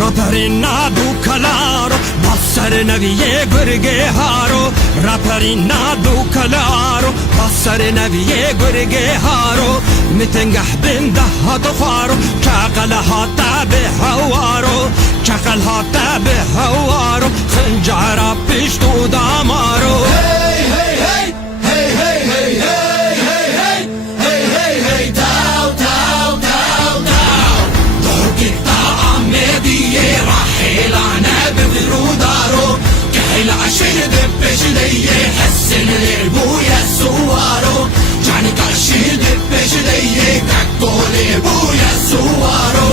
Raperina du calaro, passare navie gurgeharo. Raperina du calaro, passare navie gurgeharo. متنجح بندها ضفارو، شغلها تابع هوارو، شغلها تابع هوارو، خنجرة بيشتو دمارو. هي هي هي هي هي هي هي هي هي هي تاو تاو تاو تاو. ضحكت عمدي رحيل عنا بذرو دارو، كحيل عشان دبش لي حسن لبويا السوارو. جاني كاشي دبش لي كاكولي بويا السوارو.